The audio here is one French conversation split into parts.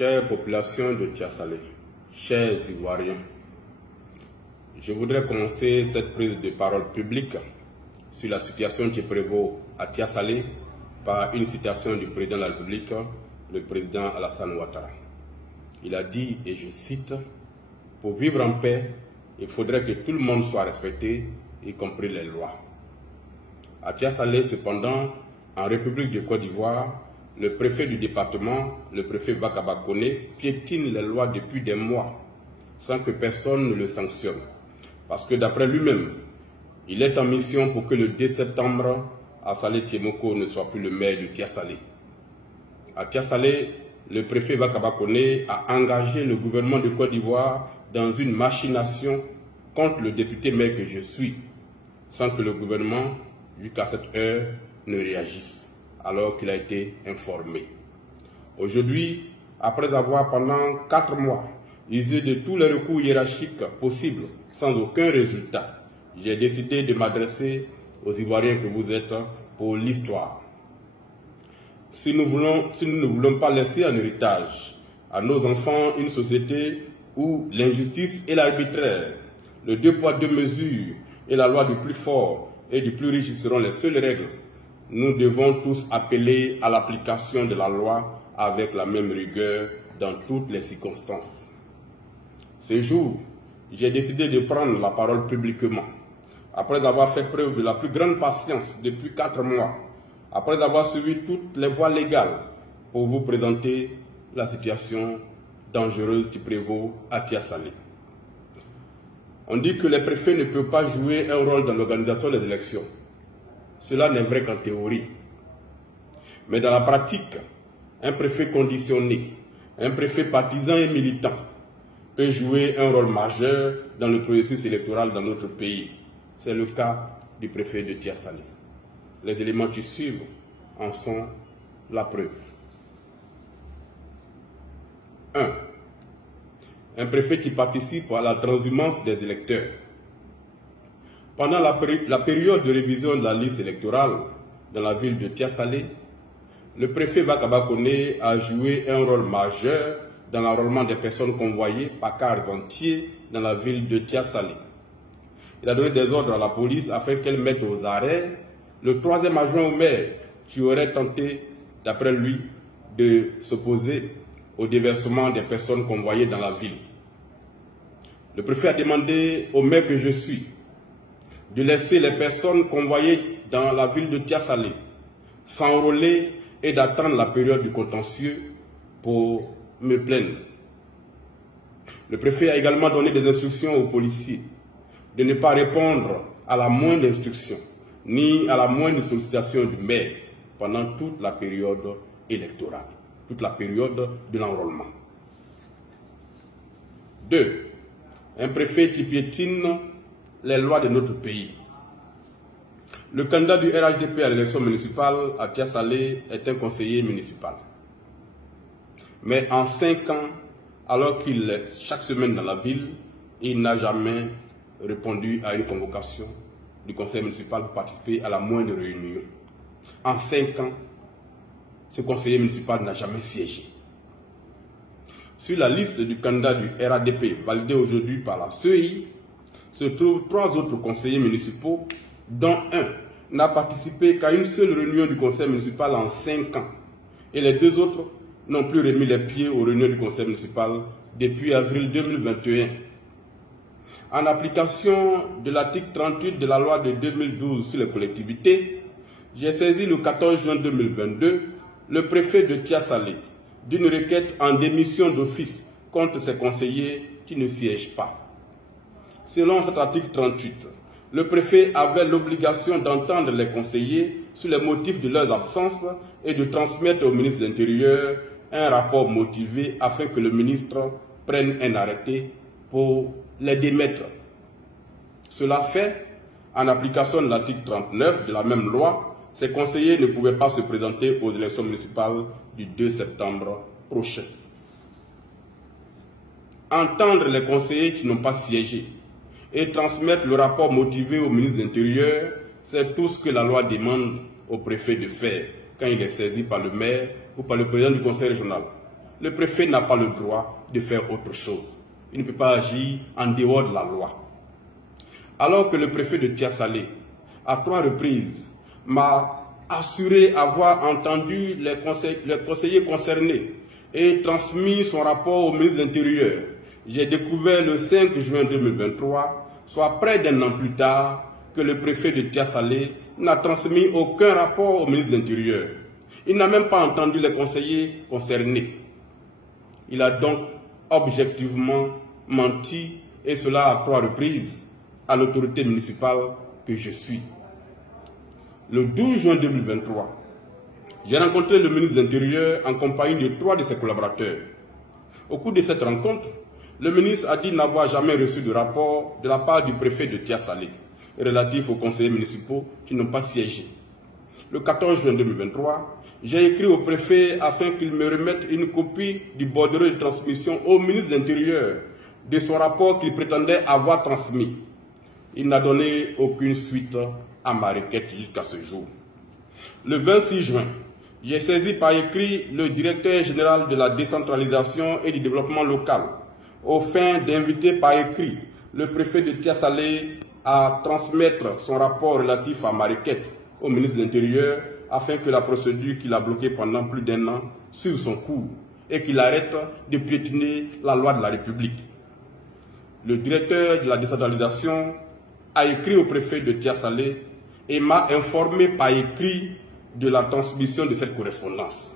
Chère population de Tiasalé, chers Ivoiriens, je voudrais commencer cette prise de parole publique sur la situation qui prévaut à Tiasalé par une citation du président de la République, le président Alassane Ouattara. Il a dit, et je cite, « Pour vivre en paix, il faudrait que tout le monde soit respecté, y compris les lois. » À Tiasalé, cependant, en République de Côte d'Ivoire, le préfet du département, le préfet Bakaba Koné, piétine les lois depuis des mois, sans que personne ne le sanctionne. Parce que d'après lui-même, il est en mission pour que le 2 septembre, Assalé Tiemoko ne soit plus le maire de Tiasalé. À Tiasalé, le préfet Bakaba Koné a engagé le gouvernement de Côte d'Ivoire dans une machination contre le député maire que je suis, sans que le gouvernement, jusqu'à cette heure, ne réagisse, alors qu'il a été informé. Aujourd'hui, après avoir pendant 4 mois usé de tous les recours hiérarchiques possibles sans aucun résultat, j'ai décidé de m'adresser aux Ivoiriens que vous êtes pour l'histoire. Si nous ne voulons pas laisser en héritage à nos enfants une société où l'injustice et l'arbitraire, le 2 poids 2 mesures et la loi du plus fort et du plus riche seront les seules règles, nous devons tous appeler à l'application de la loi avec la même rigueur dans toutes les circonstances. Ce jour, j'ai décidé de prendre la parole publiquement, après avoir fait preuve de la plus grande patience depuis 4 mois, après avoir suivi toutes les voies légales pour vous présenter la situation dangereuse qui prévaut à Tiasalé. On dit que les préfets ne peuvent pas jouer un rôle dans l'organisation des élections. Cela n'est vrai qu'en théorie. Mais dans la pratique, un préfet conditionné, un préfet partisan et militant peut jouer un rôle majeur dans le processus électoral dans notre pays. C'est le cas du préfet de Tiasalé. Les éléments qui suivent en sont la preuve. 1. Un préfet qui participe à la transhumance des électeurs. Pendant la période de révision de la liste électorale dans la ville de Tiasalé, le préfet Bakaba Koné a joué un rôle majeur dans l'enrôlement des personnes convoyées par cars entiers dans la ville de Tiasalé. Il a donné des ordres à la police afin qu'elle mette aux arrêts le 3e adjoint au maire qui aurait tenté, d'après lui, de s'opposer au déversement des personnes convoyées dans la ville. Le préfet a demandé au maire que je suis de laisser les personnes convoyées dans la ville de Tiasalé s'enrôler et d'attendre la période du contentieux pour me plaindre. Le préfet a également donné des instructions aux policiers de ne pas répondre à la moindre instruction ni à la moindre sollicitation du maire pendant toute la période électorale, toute la période de l'enrôlement. 2. Un préfet qui piétine les lois de notre pays. Le candidat du RHDP à l'élection municipale à Tiasalé est un conseiller municipal. Mais en 5 ans, alors qu'il est chaque semaine dans la ville, il n'a jamais répondu à une convocation du conseil municipal pour participer à la moindre réunion. En 5 ans, ce conseiller municipal n'a jamais siégé. Sur la liste du candidat du RHDP validé aujourd'hui par la CEI, se trouvent 3 autres conseillers municipaux, dont un n'a participé qu'à une seule réunion du conseil municipal en 5 ans. Et les 2 autres n'ont plus remis les pieds aux réunions du conseil municipal depuis avril 2021. En application de l'article 38 de la loi de 2012 sur les collectivités, j'ai saisi le 14 juin 2022 le préfet de Tiasalé d'une requête en démission d'office contre ses conseillers qui ne siègent pas. Selon cet article 38, le préfet avait l'obligation d'entendre les conseillers sur les motifs de leurs absences et de transmettre au ministre de l'Intérieur un rapport motivé afin que le ministre prenne un arrêté pour les démettre. Cela fait, en application de l'article 39 de la même loi, ces conseillers ne pouvaient pas se présenter aux élections municipales du 2 septembre prochain. Entendre les conseillers qui n'ont pas siégé et transmettre le rapport motivé au ministre de l'Intérieur, c'est tout ce que la loi demande au préfet de faire quand il est saisi par le maire ou par le président du conseil régional. le préfet n'a pas le droit de faire autre chose. Il ne peut pas agir en dehors de la loi. Alors que le préfet de Tiasalé, à 3 reprises, m'a assuré avoir entendu les conseillers concernés et transmis son rapport au ministre de l'Intérieur, j'ai découvert le 5 juin 2023, soit près d'un an plus tard, que le préfet de Tiasalé n'a transmis aucun rapport au ministre de l'Intérieur. Il n'a même pas entendu les conseillers concernés. Il a donc objectivement menti, et cela à 3 reprises, à l'autorité municipale que je suis. Le 12 juin 2023, j'ai rencontré le ministre de l'Intérieur en compagnie de 3 de ses collaborateurs. Au cours de cette rencontre, le ministre a dit n'avoir jamais reçu de rapport de la part du préfet de Tiasalé relatif aux conseillers municipaux qui n'ont pas siégé. Le 14 juin 2023, j'ai écrit au préfet afin qu'il me remette une copie du bordereau de transmission au ministre de l'Intérieur de son rapport qu'il prétendait avoir transmis. Il n'a donné aucune suite à ma requête jusqu'à ce jour. Le 26 juin, j'ai saisi par écrit le directeur général de la décentralisation et du développement local, aux fins d'inviter par écrit le préfet de Tiasalé à transmettre son rapport relatif à ma requête au ministre de l'Intérieur afin que la procédure qu'il a bloquée pendant plus d'1 an suive son cours et qu'il arrête de piétiner la loi de la République. Le directeur de la décentralisation a écrit au préfet de Tiasalé et m'a informé par écrit de la transmission de cette correspondance.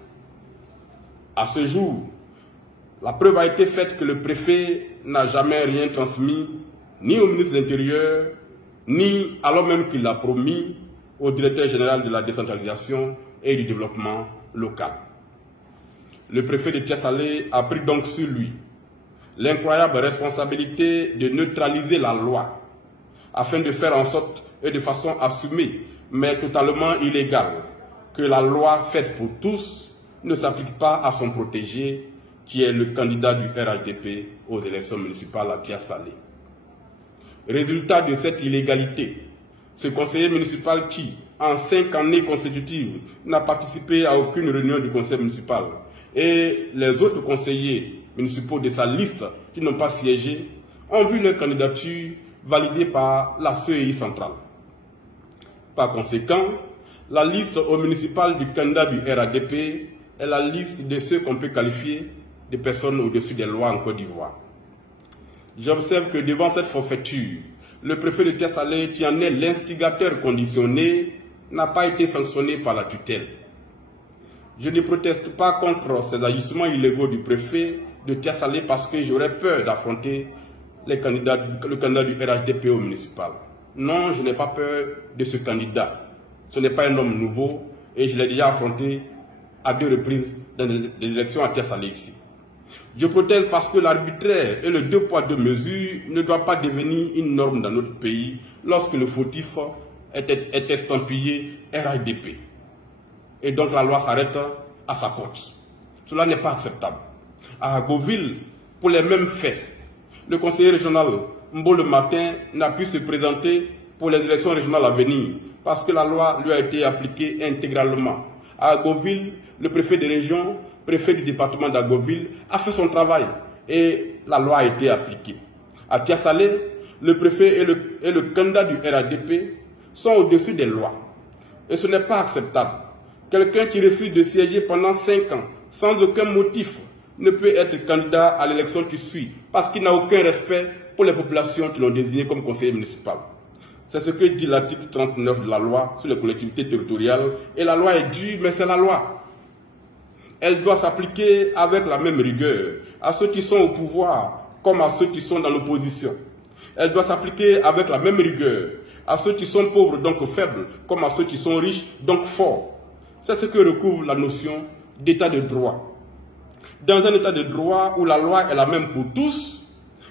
À ce jour, la preuve a été faite que le préfet n'a jamais rien transmis, ni au ministre de l'Intérieur, ni alors même qu'il l'a promis au directeur général de la décentralisation et du développement local. Le préfet de Tiasalé a pris donc sur lui l'incroyable responsabilité de neutraliser la loi afin de faire en sorte et de façon assumée, mais totalement illégale, que la loi faite pour tous ne s'applique pas à son protégé, qui est le candidat du RHDP aux élections municipales à Tiasalé. Résultat de cette illégalité, ce conseiller municipal qui, en 5 années consécutives, n'a participé à aucune réunion du conseil municipal, et les autres conseillers municipaux de sa liste qui n'ont pas siégé, ont vu leur candidature validée par la CEI centrale. Par conséquent, la liste au municipal du candidat du RHDP est la liste de ceux qu'on peut qualifier de personnes au-dessus des lois en Côte d'Ivoire. J'observe que devant cette forfaiture, le préfet de Tiasalé, qui en est l'instigateur conditionné, n'a pas été sanctionné par la tutelle. Je ne proteste pas contre ces agissements illégaux du préfet de Tiasalé parce que j'aurais peur d'affronter le candidat du RHDP au municipal. Non, je n'ai pas peur de ce candidat. Ce n'est pas un homme nouveau et je l'ai déjà affronté à 2 reprises dans des élections à Tiasalé ici. Je proteste parce que l'arbitraire et le 2 poids 2 mesures ne doivent pas devenir une norme dans notre pays lorsque le fautif est estampillé RHDP. Et donc la loi s'arrête à sa porte. Cela n'est pas acceptable. À Agoville, pour les mêmes faits, le conseiller régional Mbo le matin n'a pu se présenter pour les élections régionales à venir parce que la loi lui a été appliquée intégralement. À Agoville, le préfet de région, préfet du département d'Agoville, a fait son travail et la loi a été appliquée. À Tiasalé, le préfet et le candidat du RHDP sont au-dessus des lois. Et ce n'est pas acceptable. Quelqu'un qui refuse de siéger pendant 5 ans sans aucun motif ne peut être candidat à l'élection qui suit parce qu'il n'a aucun respect pour les populations qui l'ont désigné comme conseiller municipal. C'est ce que dit l'article 39 de la loi sur les collectivités territoriales. Et la loi est dure, mais c'est la loi. Elle doit s'appliquer avec la même rigueur à ceux qui sont au pouvoir comme à ceux qui sont dans l'opposition. Elle doit s'appliquer avec la même rigueur à ceux qui sont pauvres, donc faibles, comme à ceux qui sont riches, donc forts. C'est ce que recouvre la notion d'état de droit. Dans un état de droit où la loi est la même pour tous,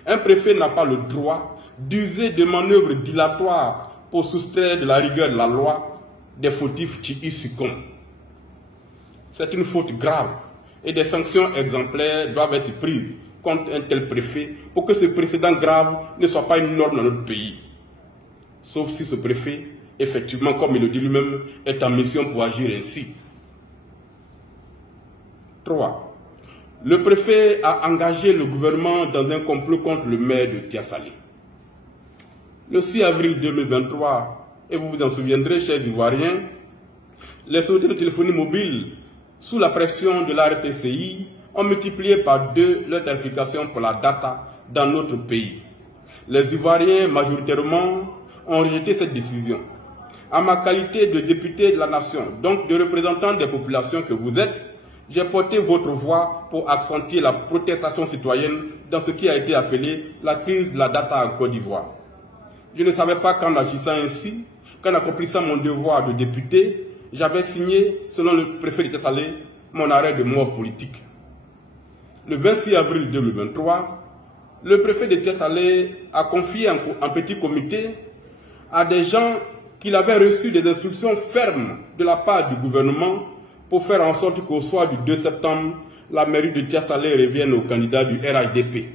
un préfet n'a pas le droit d'user de manœuvres dilatoires pour soustraire de la rigueur de la loi des fautifs qui y succombent. C'est une faute grave et des sanctions exemplaires doivent être prises contre un tel préfet pour que ce précédent grave ne soit pas une norme dans notre pays. Sauf si ce préfet, effectivement, comme il le dit lui-même, est en mission pour agir ainsi. 3. le préfet a engagé le gouvernement dans un complot contre le maire de Tiassalé. Le 6 avril 2023, et vous vous en souviendrez, chers Ivoiriens, les sociétés de téléphonie mobile, sous la pression de la RTCI, ont multiplié par 2 leur tarification pour la data dans notre pays. Les Ivoiriens, majoritairement, ont rejeté cette décision. En ma qualité de député de la nation, donc de représentant des populations que vous êtes, j'ai porté votre voix pour accentuer la protestation citoyenne dans ce qui a été appelé la crise de la data en Côte d'Ivoire. Je ne savais pas qu'en agissant ainsi, qu'en accomplissant mon devoir de député, j'avais signé, selon le préfet de Tiassalé, mon arrêt de mort politique. Le 26 avril 2023, le préfet de Tiassalé a confié un petit comité à des gens qu'il avait reçu des instructions fermes de la part du gouvernement pour faire en sorte qu'au soir du 2 septembre, la mairie de Tiassalé revienne au candidat du RHDP.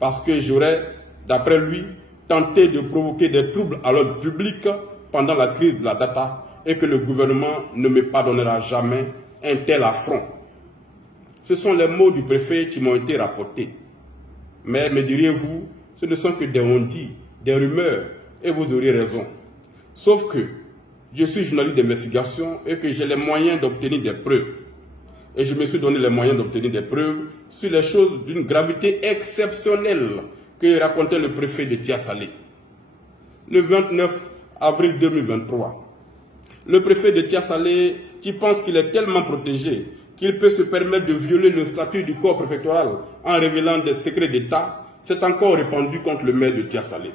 Parce que j'aurais, d'après lui, tenté de provoquer des troubles à l'ordre public pendant la crise de la data et que le gouvernement ne me pardonnera jamais un tel affront. Ce sont les mots du préfet qui m'ont été rapportés. Mais me diriez-vous, ce ne sont que des on-dit, des rumeurs, et vous auriez raison. Sauf que je suis journaliste d'investigation et que j'ai les moyens d'obtenir des preuves. Et je me suis donné les moyens d'obtenir des preuves sur les choses d'une gravité exceptionnelle que racontait le préfet de Tiassalé. Le 29 avril 2023, le préfet de Tiassalé, qui pense qu'il est tellement protégé qu'il peut se permettre de violer le statut du corps préfectoral en révélant des secrets d'État, s'est encore répandu contre le maire de Tiassalé.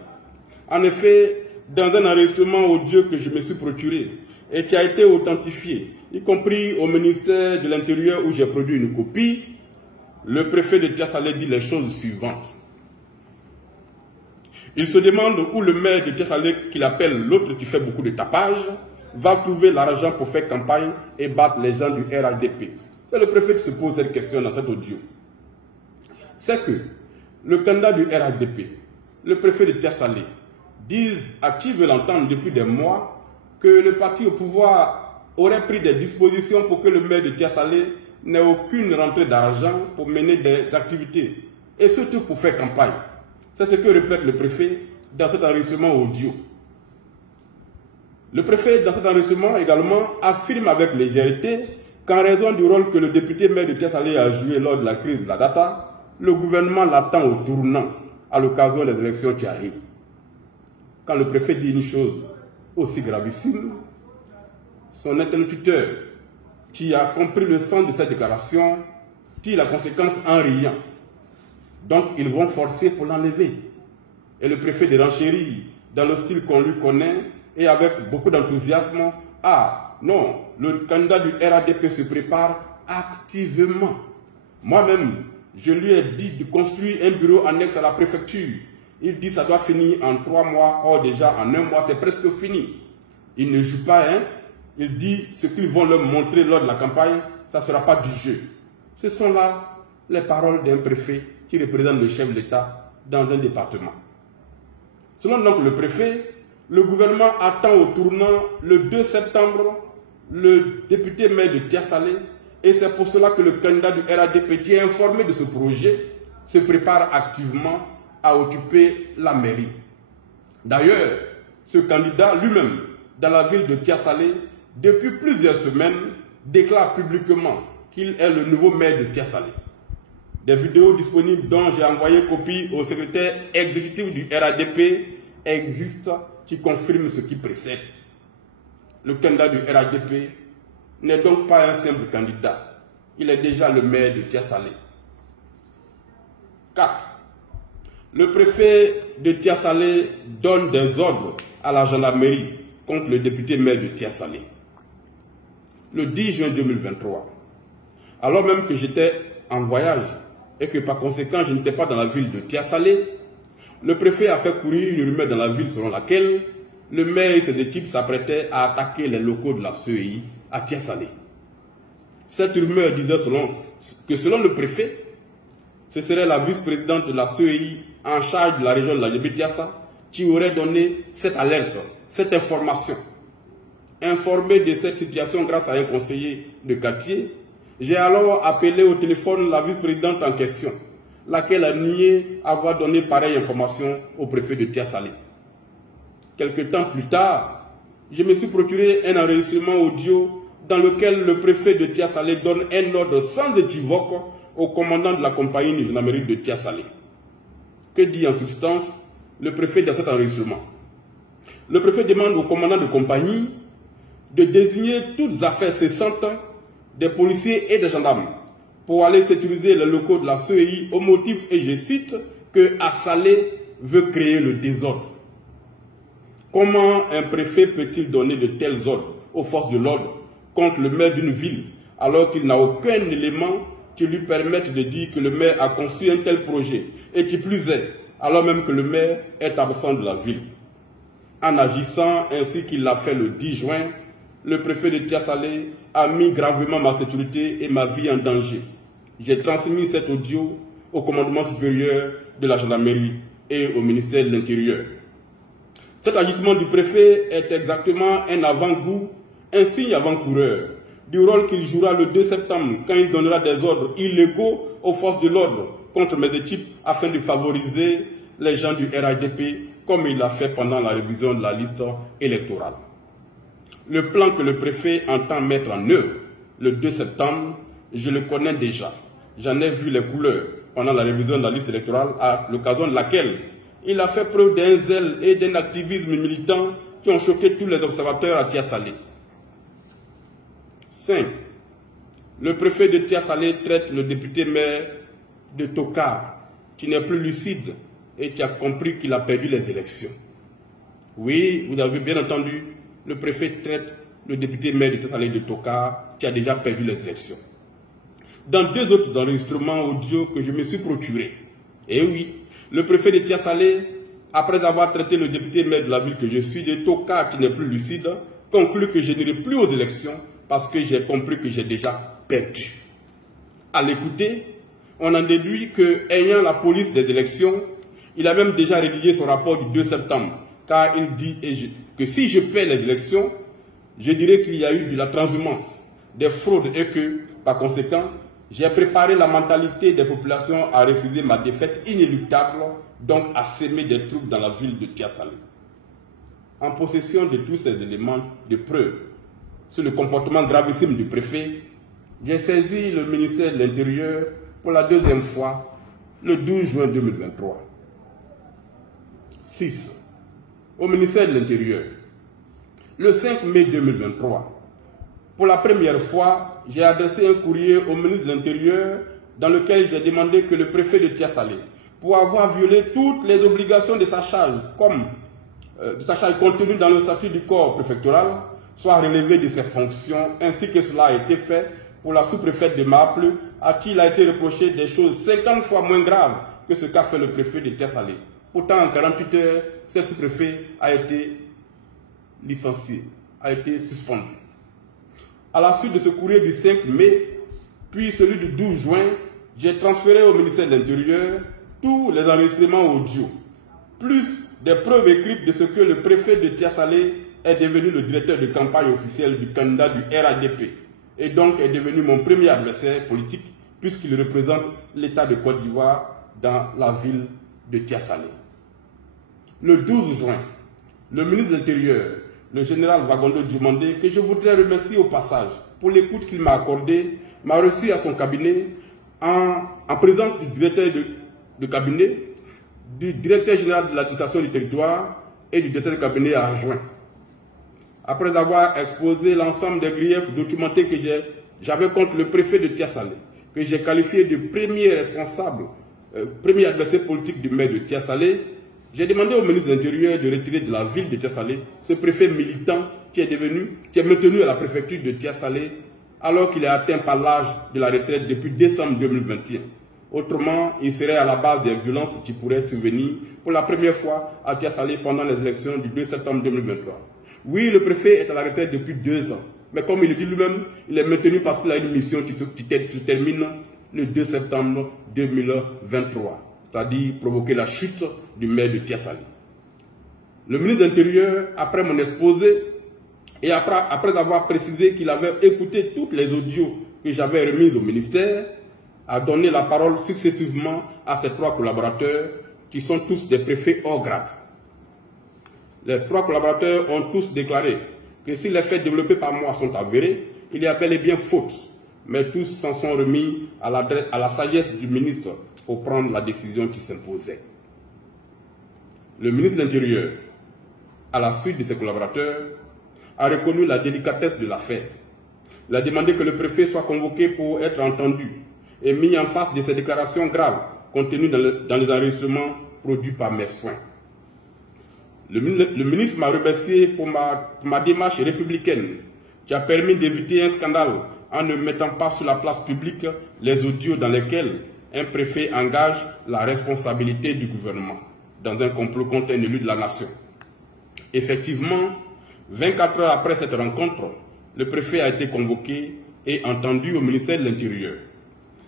En effet, dans un enregistrement audio que je me suis procuré et qui a été authentifié, y compris au ministère de l'Intérieur où j'ai produit une copie, le préfet de Tiassalé dit les choses suivantes. Il se demande où le maire de Tiassalé, qu'il appelle l'autre qui fait beaucoup de tapage, va trouver l'argent pour faire campagne et battre les gens du RHDP. C'est le préfet qui se pose cette question dans cet audio. C'est que le candidat du RHDP, le préfet de Tiassalé, disent à qui veut l'entendre depuis des mois que le parti au pouvoir aurait pris des dispositions pour que le maire de Tiassalé n'ait aucune rentrée d'argent pour mener des activités et surtout pour faire campagne. C'est ce que répète le préfet dans cet enregistrement audio. Le préfet, dans cet enregistrement également, affirme avec légèreté qu'en raison du rôle que le député maire de Tiassalé a joué lors de la crise de la data, le gouvernement l'attend au tournant à l'occasion des élections qui arrivent. Quand le préfet dit une chose aussi gravissime, son interlocuteur, qui a compris le sens de cette déclaration, tire la conséquence en riant. Donc ils vont forcer pour l'enlever. Et le préfet de renchérit dans le style qu'on lui connaît et avec beaucoup d'enthousiasme. Ah non, le candidat du RHDP se prépare activement. Moi-même, je lui ai dit de construire un bureau annexe à la préfecture. Il dit que ça doit finir en 3 mois. Or déjà en 1 mois, c'est presque fini. Il ne joue pas, hein. Il dit ce qu'ils vont leur montrer lors de la campagne, ça ne sera pas du jeu. Ce sont là les paroles d'un préfet qui représente le chef de l'État dans un département. Selon donc le préfet, le gouvernement attend au tournant le 2 septembre le député maire de Tiassalé et c'est pour cela que le candidat du RHDP qui est informé de ce projet se prépare activement à occuper la mairie. D'ailleurs, ce candidat lui-même, dans la ville de Tiassalé, depuis plusieurs semaines, déclare publiquement qu'il est le nouveau maire de Tiassalé. Des vidéos disponibles dont j'ai envoyé copie au secrétaire exécutif du RHDP existent qui confirment ce qui précède. Le candidat du RHDP n'est donc pas un simple candidat. Il est déjà le maire de Tiassalé. 4. Le préfet de Tiassalé donne des ordres à la gendarmerie contre le député maire de Tiassalé. Le 10 juin 2023, alors même que j'étais en voyage et que par conséquent je n'étais pas dans la ville de Tiassalé, le préfet a fait courir une rumeur dans la ville selon laquelle le maire et ses équipes s'apprêtaient à attaquer les locaux de la CEI à Tiassalé. Cette rumeur disait que selon le préfet, ce serait la vice-présidente de la CEI en charge de la région de la Yébé-Tiassa qui aurait donné cette alerte, cette information. Informé de cette situation grâce à un conseiller de quartier, J'ai alors appelé au téléphone la vice-présidente en question, laquelle a nié avoir donné pareille information au préfet de Tia-Salé. Quelque temps plus tard, je me suis procuré un enregistrement audio dans lequel le préfet de Tia-Salé donne un ordre sans équivoque au commandant de la compagnie de gendarmerie de Tia-Salé. Que dit en substance le préfet dans cet enregistrement? Le préfet demande au commandant de compagnie de désigner toutes affaires cessantes des policiers et des gendarmes pour aller sécuriser les locaux de la CEI au motif, et je cite, que Assalé veut créer le désordre. Comment un préfet peut-il donner de tels ordres aux forces de l'ordre contre le maire d'une ville alors qu'il n'a aucun élément qui lui permette de dire que le maire a conçu un tel projet et qui plus est, alors même que le maire est absent de la ville? En agissant ainsi qu'il l'a fait le 10 juin, le préfet de Tia-Salé a mis gravement ma sécurité et ma vie en danger. J'ai transmis cet audio au commandement supérieur de la gendarmerie et au ministère de l'Intérieur. Cet agissement du préfet est exactement un avant-goût, un signe avant-coureur du rôle qu'il jouera le 2 septembre quand il donnera des ordres illégaux aux forces de l'ordre contre mes équipes afin de favoriser les gens du RADP comme il l'a fait pendant la révision de la liste électorale. Le plan que le préfet entend mettre en œuvre le 2 septembre, je le connais déjà. J'en ai vu les couleurs pendant la révision de la liste électorale, à l'occasion de laquelle il a fait preuve d'un zèle et d'un activisme militant qui ont choqué tous les observateurs à Tia-Salé. 5. Le préfet de Tia-Salé traite le député maire de Tokar, qui n'est plus lucide et qui a compris qu'il a perdu les élections. Oui, vous avez bien entendu, le préfet traite le député maire de Tia-Salé de Tokar, qui a déjà perdu les élections. Dans 2 autres enregistrements audio que je me suis procuré, et oui, le préfet de Tia-Salé, après avoir traité le député maire de la ville que je suis, de Tokar, qui n'est plus lucide, conclut que je n'irai plus aux élections parce que j'ai compris que j'ai déjà perdu. À l'écouter, on en déduit que, ayant la police des élections, il a même déjà rédigé son rapport du 2 septembre, car il dit que si je perds les élections, je dirais qu'il y a eu de la transhumance, des fraudes et que, par conséquent, j'ai préparé la mentalité des populations à refuser ma défaite inéluctable, donc à s'aimer des troupes dans la ville de Tia-Salé. En possession de tous ces éléments de preuve sur le comportement gravissime du préfet, j'ai saisi le ministère de l'Intérieur pour la 2e fois le 12 juin 2023. 6. Au ministère de l'Intérieur, le 5 mai 2023, pour la première fois, j'ai adressé un courrier au ministre de l'Intérieur dans lequel j'ai demandé que le préfet de Tia-Salé, pour avoir violé toutes les obligations de sa charge, contenues dans le statut du corps préfectoral, soit relevé de ses fonctions, ainsi que cela a été fait pour la sous-préfète de Maples, à qui il a été reproché des choses 50 fois moins graves que ce qu'a fait le préfet de Tia-Salé. Pourtant, en 48 heures, ce sous-préfet a été licencié, a été suspendu. À la suite de ce courrier du 5 mai, puis celui du 12 juin, j'ai transféré au ministère de l'Intérieur tous les enregistrements audio, plus des preuves écrites de ce que le préfet de Tia-Salé est devenu le directeur de campagne officiel du candidat du RADP et donc est devenu mon premier adversaire politique puisqu'il représente l'État de Côte d'Ivoire dans la ville de Tia-Salé. Le 12 juin, le ministre de l'Intérieur, le général Wagondo Diomandé, que je voudrais remercier au passage pour l'écoute qu'il m'a accordée, m'a reçu à son cabinet en présence du directeur de cabinet, du directeur général de l'administration du territoire et du directeur de cabinet adjoint. Après avoir exposé l'ensemble des griefs documentés que j'avais contre le préfet de Tia-Salé, que j'ai qualifié de premier responsable, premier adversaire politique du maire de Tia-Salé, j'ai demandé au ministre de l'Intérieur de retirer de la ville de Tia-Salé ce préfet militant qui est maintenu à la préfecture de Tia-Salé alors qu'il est atteint par l'âge de la retraite depuis décembre 2021. Autrement, il serait à la base des violences qui pourraient survenir pour la première fois à Tia-Salé pendant les élections du 2 septembre 2023. Oui, le préfet est à la retraite depuis 2 ans, mais comme il le dit lui-même, il est maintenu parce qu'il a une mission qui termine le 2 septembre 2023, c'est-à-dire provoquer la chute du maire de Tia-Salé. Le ministre de l'Intérieur, après mon exposé, et après avoir précisé qu'il avait écouté toutes les audios que j'avais remises au ministère, a donné la parole successivement à ces 3 collaborateurs qui sont tous des préfets hors grade. Les 3 collaborateurs ont tous déclaré que si les faits développés par moi sont avérés, il y a bel et bien faute, mais tous s'en sont remis à la sagesse du ministre pour prendre la décision qui s'imposait. Le ministre de l'Intérieur, à la suite de ses collaborateurs, a reconnu la délicatesse de l'affaire. Il a demandé que le préfet soit convoqué pour être entendu et mis en face de ces déclarations graves contenues dans les enregistrements produits par mes soins. Le ministre m'a remercié pour ma démarche républicaine qui a permis d'éviter un scandale en ne mettant pas sur la place publique les audios dans lesquels un préfet engage la responsabilité du gouvernement dans un complot contre un élu de la nation. Effectivement, 24 heures après cette rencontre, le préfet a été convoqué et entendu au ministère de l'Intérieur.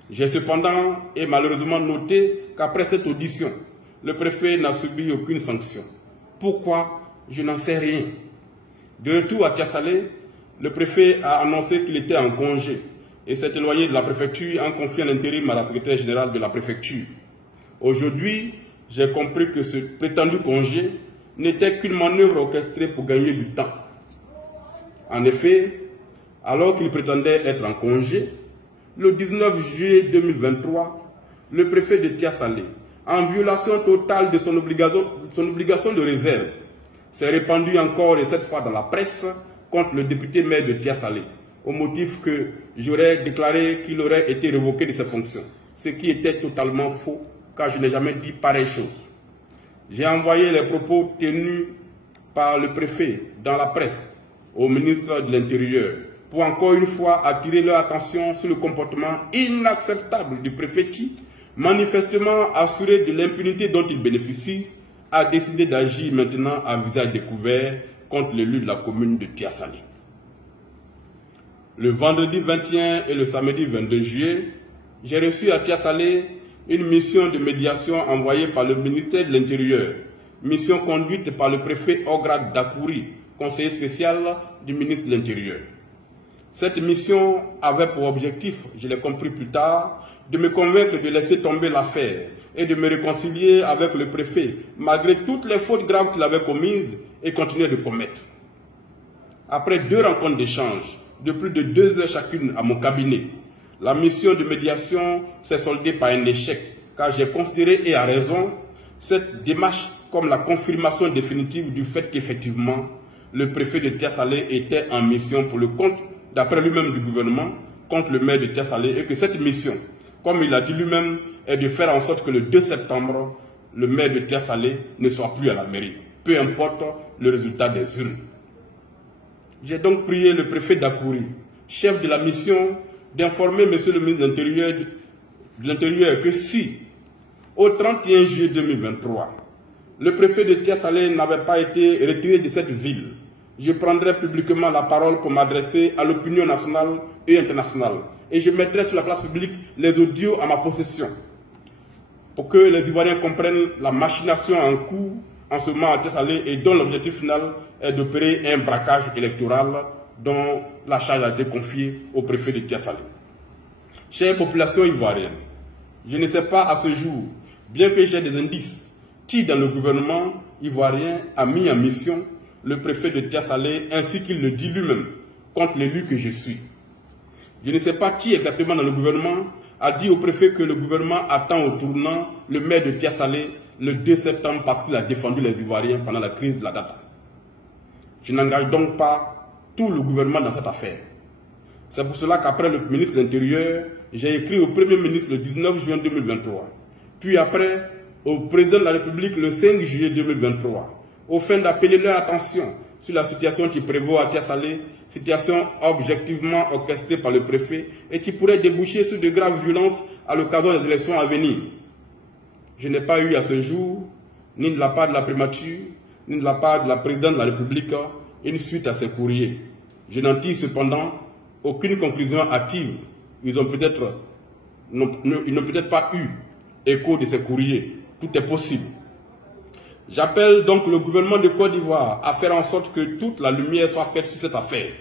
J'ai cependant et malheureusement noté qu'après cette audition, le préfet n'a subi aucune sanction. Pourquoi? Je n'en sais rien. De retour à Tiassalé, le préfet a annoncé qu'il était en congé et s'est éloigné de la préfecture en confiant l'intérim à la secrétaire générale de la préfecture. Aujourd'hui, j'ai compris que ce prétendu congé n'était qu'une manœuvre orchestrée pour gagner du temps. En effet, alors qu'il prétendait être en congé, le 19 juillet 2023, le préfet de Tiassalé, en violation totale de son obligation de réserve, s'est répandu encore et cette fois dans la presse contre le député maire de Tiassalé, au motif que j'aurais déclaré qu'il aurait été révoqué de ses fonctions, ce qui était totalement faux, car je n'ai jamais dit pareille chose. J'ai envoyé les propos tenus par le préfet dans la presse au ministre de l'Intérieur pour encore une fois attirer leur attention sur le comportement inacceptable du préfet qui, manifestement assuré de l'impunité dont il bénéficie, a décidé d'agir maintenant à visage découvert contre l'élu de la commune de Tiassalé. Le vendredi 21 et le samedi 22 juillet, j'ai reçu à Tiassalé une mission de médiation envoyée par le ministère de l'Intérieur, mission conduite par le préfet Ograd Dakouri, conseiller spécial du ministre de l'Intérieur. Cette mission avait pour objectif, je l'ai compris plus tard, de me convaincre de laisser tomber l'affaire et de me réconcilier avec le préfet, malgré toutes les fautes graves qu'il avait commises et continuait de commettre. Après 2 rencontres d'échange, de plus de 2 heures chacune à mon cabinet, la mission de médiation s'est soldée par un échec, car j'ai considéré, et à raison, cette démarche comme la confirmation définitive du fait qu'effectivement, le préfet de Tiassalé était en mission pour le compte, d'après lui-même du gouvernement, contre le maire de Tiassalé, et que cette mission, comme il a dit lui-même, est de faire en sorte que le 2 septembre, le maire de Tiassalé ne soit plus à la mairie, peu importe le résultat des urnes. J'ai donc prié le préfet Dakouri, chef de la mission, d'informer monsieur le ministre de l'Intérieur que si, au 31 juillet 2023, le préfet de Tiassalé n'avait pas été retiré de cette ville, je prendrai publiquement la parole pour m'adresser à l'opinion nationale et internationale. Et je mettrai sur la place publique les audios à ma possession pour que les Ivoiriens comprennent la machination en cours en ce moment à Tiassalé et dont l'objectif final est d'opérer un braquage électoral dont la charge a été confiée au préfet de Tiassalé. Chère population ivoirienne, je ne sais pas à ce jour, bien que j'ai des indices, qui dans le gouvernement ivoirien a mis en mission le préfet de Tiassalé ainsi qu'il le dit lui-même contre l'élu que je suis. Je ne sais pas qui exactement dans le gouvernement a dit au préfet que le gouvernement attend au tournant le maire de Tiassalé le 2 septembre parce qu'il a défendu les Ivoiriens pendant la crise de la data. Je n'engage donc pas tout le gouvernement dans cette affaire. C'est pour cela qu'après le ministre de l'Intérieur, j'ai écrit au Premier ministre le 19 juin 2023, puis après au président de la République le 5 juillet 2023, au fin d'appeler leur attention sur la situation qui prévaut à Tiassalé, situation objectivement orchestrée par le préfet et qui pourrait déboucher sur de graves violences à l'occasion des élections à venir. Je n'ai pas eu à ce jour, ni de la part de la primature, ni de la part de la présidente de la République, une suite à ces courriers. Je n'en tire cependant aucune conclusion hâtive. Ils n'ont peut-être pas eu écho de ces courriers. Tout est possible. J'appelle donc le gouvernement de Côte d'Ivoire à faire en sorte que toute la lumière soit faite sur cette affaire,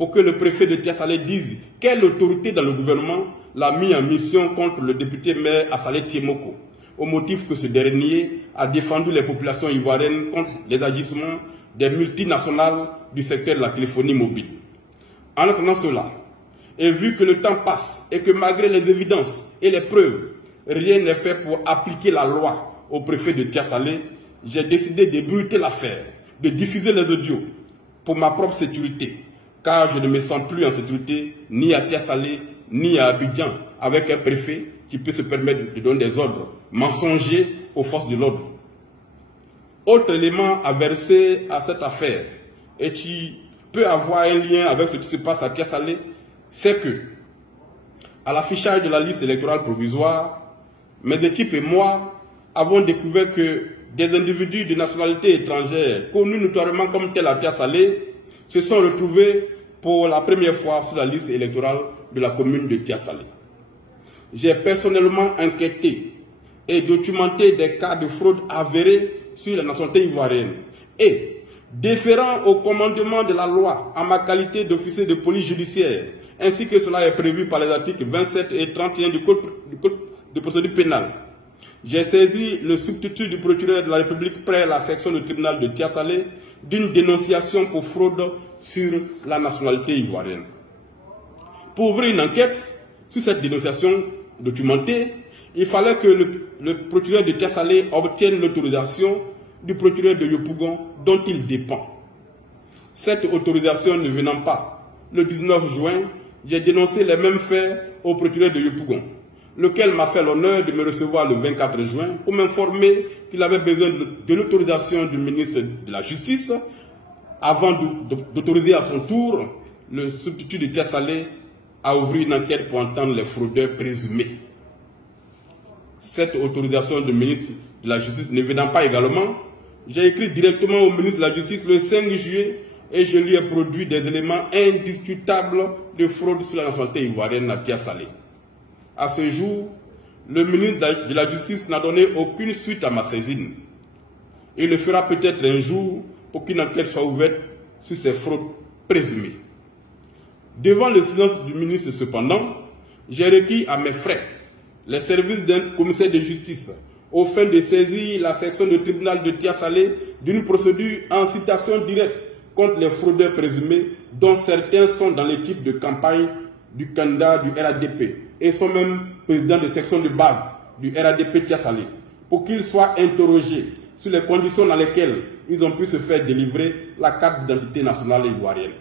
pour que le préfet de Tia-Salé dise quelle autorité dans le gouvernement l'a mis en mission contre le député maire Assalé Tiemoko, au motif que ce dernier a défendu les populations ivoiriennes contre les agissements des multinationales du secteur de la téléphonie mobile. En attendant cela, et vu que le temps passe et que malgré les évidences et les preuves, rien n'est fait pour appliquer la loi au préfet de Tia-Salé, j'ai décidé d'ébruiter l'affaire, de diffuser les audios pour ma propre sécurité, car je ne me sens plus en sécurité ni à Tia-Salé ni à Abidjan avec un préfet qui peut se permettre de donner des ordres mensongers aux forces de l'ordre. Autre élément à verser à cette affaire et qui peut avoir un lien avec ce qui se passe à Tia-Salé, c'est que, à l'affichage de la liste électorale provisoire, mes équipes et moi avons découvert que des individus de nationalité étrangère, connus notoirement comme tels à Tia-Salé, se sont retrouvés pour la première fois sur la liste électorale de la commune de Tia-Salé. J'ai personnellement enquêté et documenté des cas de fraude avérés sur la nationalité ivoirienne et, déférant au commandement de la loi en ma qualité d'officier de police judiciaire, ainsi que cela est prévu par les articles 27 et 31 du Code de procédure pénale, j'ai saisi le substitut du procureur de la République près la section du tribunal de Tia-Salé d'une dénonciation pour fraude sur la nationalité ivoirienne. Pour ouvrir une enquête sur cette dénonciation documentée, il fallait que le procureur de Tia-Salé obtienne l'autorisation du procureur de Yopougon dont il dépend. Cette autorisation ne venant pas, le 19 juin, j'ai dénoncé les mêmes faits au procureur de Yopougon, lequel m'a fait l'honneur de me recevoir le 24 juin pour m'informer qu'il avait besoin de l'autorisation du ministre de la Justice avant d'autoriser à son tour le substitut de Tia-Salé à ouvrir une enquête pour entendre les fraudeurs présumés. Cette autorisation du ministre de la Justice ne venant pas également, j'ai écrit directement au ministre de la Justice le 5 juillet et je lui ai produit des éléments indiscutables de fraude sur la nationalité ivoirienne à Tia-Salé. À ce jour, le ministre de la Justice n'a donné aucune suite à ma saisine. Il le fera peut-être un jour pour qu'une enquête soit ouverte sur ces fraudes présumées. Devant le silence du ministre cependant, j'ai requis à mes frais les services d'un commissaire de justice aux fins de saisir la section du tribunal de Tia-Salé d'une procédure en citation directe contre les fraudeurs présumés dont certains sont dans l'équipe de campagne du candidat du RADP et sont même présidents de section de base du RADP Tia-Salé pour qu'ils soient interrogés sur les conditions dans lesquelles ils ont pu se faire délivrer la carte d'identité nationale ivoirienne.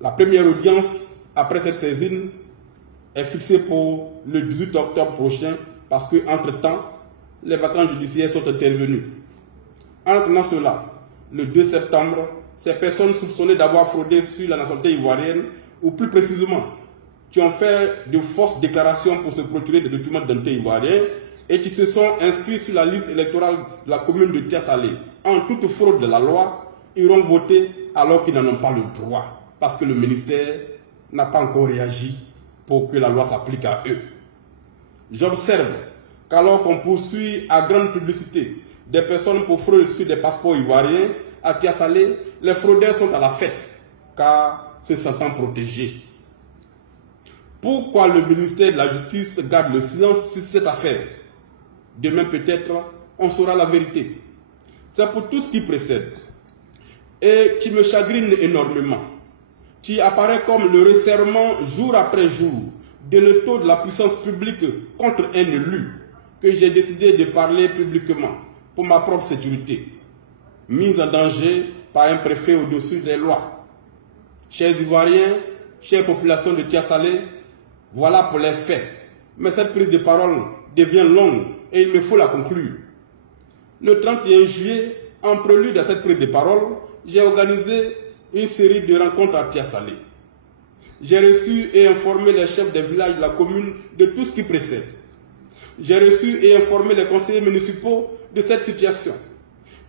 La première audience après cette saisine est fixée pour le 18 octobre prochain parce qu'entre-temps, les vacances judiciaires sont intervenues. En attendant cela, le 2 septembre, ces personnes soupçonnées d'avoir fraudé sur la nationalité ivoirienne, ou plus précisément, qui ont fait de fausses déclarations pour se procurer des documents d'identité ivoiriens et qui se sont inscrits sur la liste électorale de la commune de Tia-Salé en toute fraude de la loi, iront voter alors qu'ils n'en ont pas le droit, parce que le ministère n'a pas encore réagi pour que la loi s'applique à eux. J'observe qu'alors qu'on poursuit à grande publicité des personnes pour fraude sur des passeports ivoiriens, à Tia-Salé, les fraudeurs sont à la fête, car se sentant protégés. Pourquoi le ministère de la Justice garde le silence sur cette affaire? Demain peut-être, on saura la vérité. C'est pour tout ce qui précède et qui me chagrine énormément, qui apparaît comme le resserrement jour après jour de l'étau de la puissance publique contre un élu, que j'ai décidé de parler publiquement pour ma propre sécurité, mise en danger par un préfet au-dessus des lois. Chers Ivoiriens, chère population de Tia-Salé, voilà pour les faits. Mais cette prise de parole devient longue et il me faut la conclure. Le 31 juillet, en prélude à cette prise de parole, j'ai organisé une série de rencontres à Tia-Salé. J'ai reçu et informé les chefs des villages de la commune de tout ce qui précède. J'ai reçu et informé les conseillers municipaux de cette situation.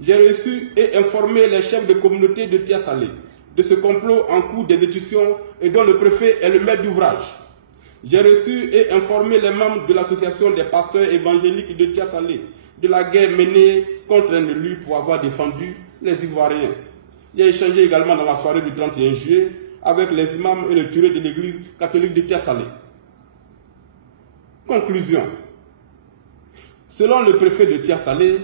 J'ai reçu et informé les chefs de communauté de Tia-Salé de ce complot en cours d'exécution et dont le préfet est le maître d'ouvrage. J'ai reçu et informé les membres de l'association des pasteurs évangéliques de Tia-Salé de la guerre menée contre un élu pour avoir défendu les Ivoiriens. J'ai échangé également dans la soirée du 31 juillet avec les imams et le curé de l'église catholique de Tia Salé. Conclusion. Selon le préfet de Tia Salé,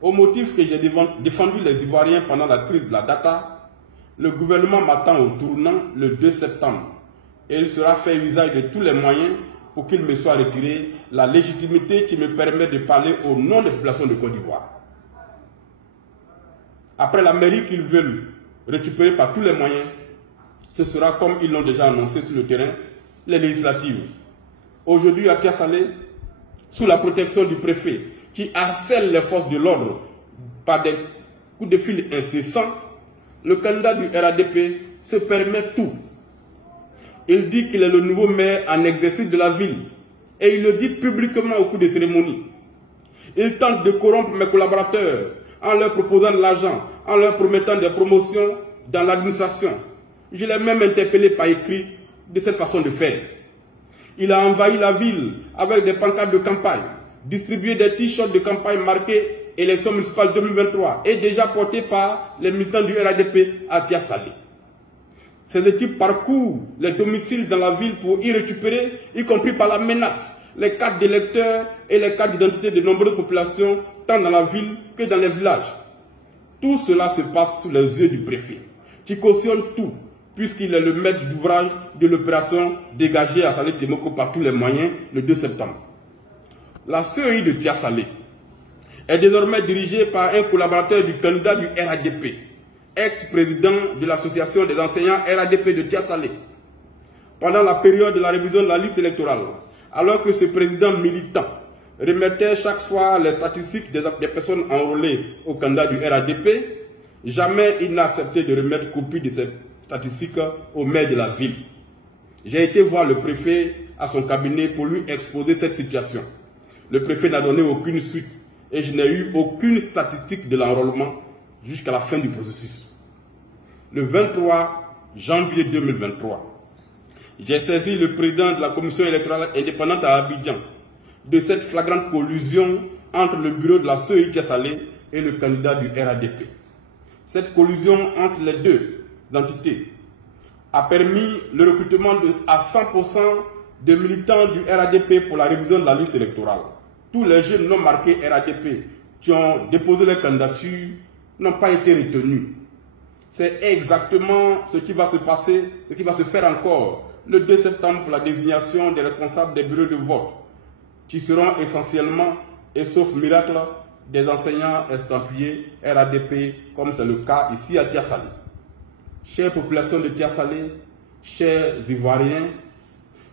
au motif que j'ai défendu les Ivoiriens pendant la crise de la data, le gouvernement m'attend au tournant le 2 septembre et il sera fait usage de tous les moyens pour qu'il me soit retiré la légitimité qui me permet de parler au nom des populations de Côte d'Ivoire. Après la mairie qu'ils veulent récupérer par tous les moyens, ce sera comme ils l'ont déjà annoncé sur le terrain, les législatives. Aujourd'hui à Tia Salé, sous la protection du préfet qui harcèle les forces de l'ordre par des coups de fil incessants, le candidat du RADP se permet tout. Il dit qu'il est le nouveau maire en exercice de la ville et il le dit publiquement au cours des cérémonies. Il tente de corrompre mes collaborateurs en leur proposant de l'argent, en leur promettant des promotions dans l'administration. Je l'ai même interpellé par écrit de cette façon de faire. Il a envahi la ville avec des pancartes de campagne, distribué des t-shirts de campagne marqués élections municipales 2023 et déjà portés par les militants du RADP à Tia Salé. Ces équipes parcourent les domiciles dans la ville pour y récupérer, y compris par la menace, les cartes d'électeurs et les cartes d'identité de nombreuses populations, tant dans la ville que dans les villages. Tout cela se passe sous les yeux du préfet, qui cautionne tout, puisqu'il est le maître d'ouvrage de l'opération dégagée à Salé Tchemoko par tous les moyens le 2 septembre. La CEI de Tia Salé est désormais dirigée par un collaborateur du candidat du RADP, ex-président de l'association des enseignants RADP de Tia Salé. Pendant la période de la révision de la liste électorale, alors que ce président militant remettait chaque soir les statistiques des personnes enrôlées au candidat du RADP, jamais il n'a accepté de remettre copie de ces statistiques au maire de la ville. J'ai été voir le préfet à son cabinet pour lui exposer cette situation. Le préfet n'a donné aucune suite et je n'ai eu aucune statistique de l'enrôlement jusqu'à la fin du processus. Le 23 janvier 2023, j'ai saisi le président de la commission électorale indépendante à Abidjan de cette flagrante collusion entre le bureau de la CEI Tia Salé et le candidat du RADP. Cette collusion entre les deux entités a permis le recrutement à 100% de militants du RADP pour la révision de la liste électorale. Tous les jeunes non marqués RADP qui ont déposé leur candidature n'ont pas été retenus. C'est exactement ce qui va se passer, ce qui va se faire encore le 2 septembre pour la désignation des responsables des bureaux de vote, qui seront essentiellement, et sauf miracle, des enseignants estampillés RADP, comme c'est le cas ici à Tia Salé. Chère population de Tia Salé, chers Ivoiriens,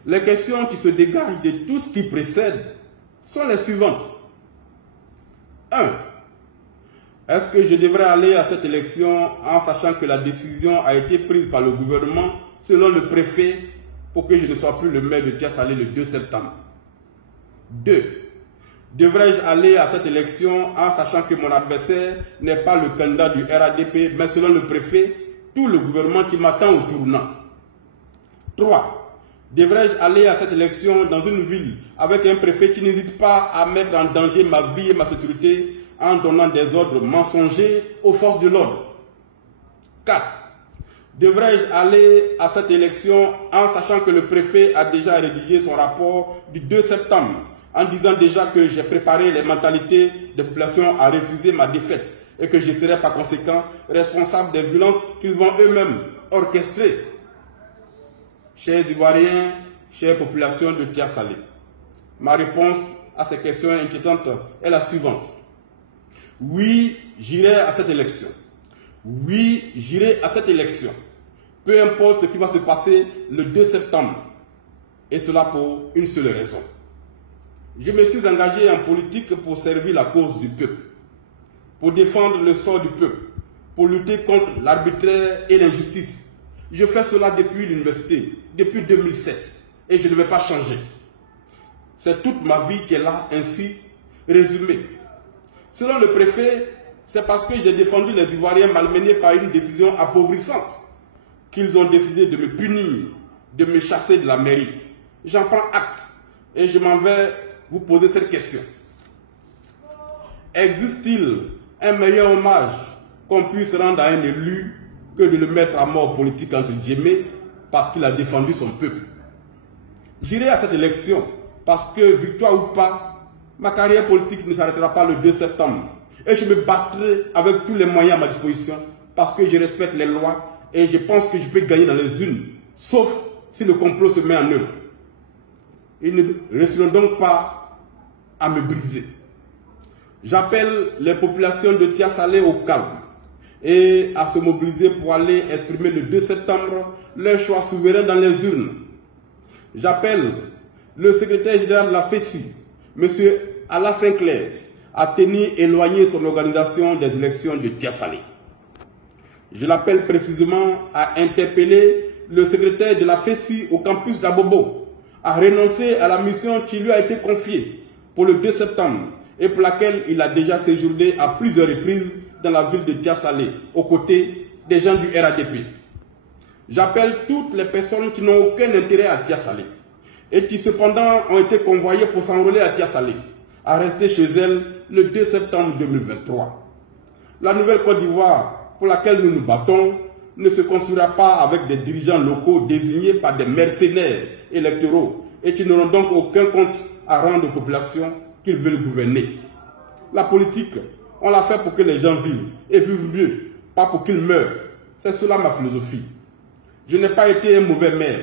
les questions qui se dégagent de tout ce qui précède sont les suivantes. 1. Est-ce que je devrais aller à cette élection en sachant que la décision a été prise par le gouvernement selon le préfet pour que je ne sois plus le maire de Tia Salé le 2 septembre? 2. Devrais-je aller à cette élection en sachant que mon adversaire n'est pas le candidat du RADP, mais selon le préfet, tout le gouvernement qui m'attend au tournant? 3. Devrais-je aller à cette élection dans une ville avec un préfet qui n'hésite pas à mettre en danger ma vie et ma sécurité en donnant des ordres mensongers aux forces de l'ordre? 4. Devrais-je aller à cette élection en sachant que le préfet a déjà rédigé son rapport du 2 septembre en disant déjà que j'ai préparé les mentalités des populations à refuser ma défaite et que je serai par conséquent responsable des violences qu'ils vont eux-mêmes orchestrer? Chers Ivoiriens, chère population de Tia Salé, ma réponse à ces questions inquiétantes est la suivante. Oui, j'irai à cette élection. Oui, j'irai à cette élection. Peu importe ce qui va se passer le 2 septembre. Et cela pour une seule raison. Je me suis engagé en politique pour servir la cause du peuple, pour défendre le sort du peuple, pour lutter contre l'arbitraire et l'injustice. Je fais cela depuis l'université, depuis 2007, et je ne vais pas changer. C'est toute ma vie qui est là, ainsi résumée. Selon le préfet, c'est parce que j'ai défendu les Ivoiriens malmenés par une décision appauvrissante qu'ils ont décidé de me punir, de me chasser de la mairie. J'en prends acte et je m'en vais vous poser cette question. Existe-t-il un meilleur hommage qu'on puisse rendre à un élu que de le mettre à mort politique entre guillemets parce qu'il a défendu son peuple. J'irai à cette élection parce que, victoire ou pas, ma carrière politique ne s'arrêtera pas le 2 septembre. Et je me battrai avec tous les moyens à ma disposition parce que je respecte les lois et je pense que je peux gagner dans les urnes, sauf si le complot se met en œuvre. Ils ne réussiront donc pas à me briser. J'appelle les populations de Tia-Salé au calme et à se mobiliser pour aller exprimer le 2 septembre leur choix souverain dans les urnes. J'appelle le secrétaire général de la FESI, M. Alain Sinclair, à tenir éloigné son organisation des élections de Tia-Salé. Je l'appelle précisément à interpeller le secrétaire de la FESI au campus d'Abobo, à renoncer à la mission qui lui a été confiée pour le 2 septembre et pour laquelle il a déjà séjourné à plusieurs reprises dans la ville de Tia-Salé, aux côtés des gens du RADP. J'appelle toutes les personnes qui n'ont aucun intérêt à Tia-Salé et qui cependant ont été convoyées pour s'enrôler à Tia-Salé, à rester chez elles le 2 septembre 2023. La nouvelle Côte d'Ivoire pour laquelle nous nous battons ne se construira pas avec des dirigeants locaux désignés par des mercenaires électoraux et qui n'auront donc aucun compte à rendre aux populations qu'ils veulent gouverner. La politique, on l'a fait pour que les gens vivent et vivent mieux, pas pour qu'ils meurent. C'est cela ma philosophie. Je n'ai pas été un mauvais maire,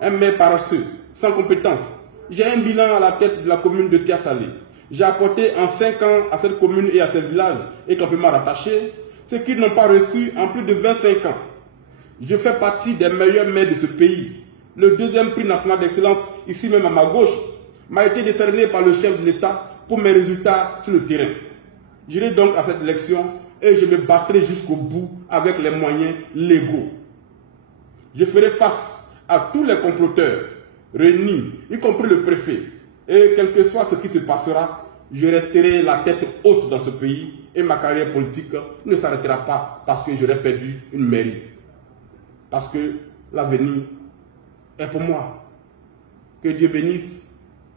un maire paresseux, sans compétence. J'ai un bilan à la tête de la commune de Tia-Salé. J'ai apporté en 5 ans à cette commune et à ces villages et campements rattachés ce qu'ils n'ont pas reçu en plus de 25 ans. Je fais partie des meilleurs maires de ce pays. Le 2e prix national d'excellence, ici même à ma gauche, m'a été décerné par le chef de l'État pour mes résultats sur le terrain. J'irai donc à cette élection et je me battrai jusqu'au bout avec les moyens légaux. Je ferai face à tous les comploteurs réunis, y compris le préfet. Et quel que soit ce qui se passera, je resterai la tête haute dans ce pays et ma carrière politique ne s'arrêtera pas parce que j'aurai perdu une mairie. Parce que l'avenir est pour moi. Que Dieu bénisse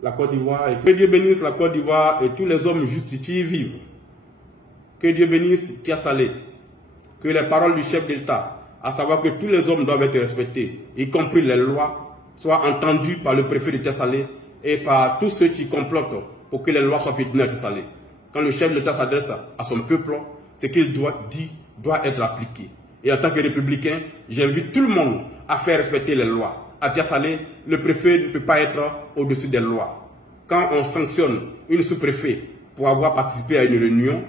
la Côte d'Ivoire et que Dieu bénisse la Côte d'Ivoire et tous les hommes justes qui y vivent. Que Dieu bénisse Tia-Salé. Que les paroles du chef d'État, à savoir que tous les hommes doivent être respectés, y compris les lois, soient entendues par le préfet de Tia-Salé et par tous ceux qui complotent pour que les lois soient piétinées à Tia-Salé. Quand le chef de l'État s'adresse à son peuple, ce qu'il dit doit être appliqué. Et en tant que républicain, j'invite tout le monde à faire respecter les lois. À Tia-Salé, le préfet ne peut pas être au-dessus des lois. Quand on sanctionne une sous-préfet pour avoir participé à une réunion,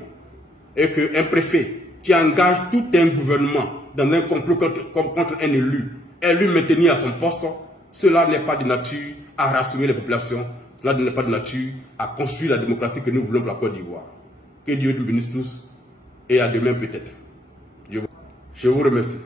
et qu'un préfet qui engage tout un gouvernement dans un complot contre un élu est lui maintenu à son poste, cela n'est pas de nature à rassurer les populations, cela n'est pas de nature à construire la démocratie que nous voulons pour la Côte d'Ivoire. Que Dieu nous bénisse tous et à demain peut-être. Je vous remercie.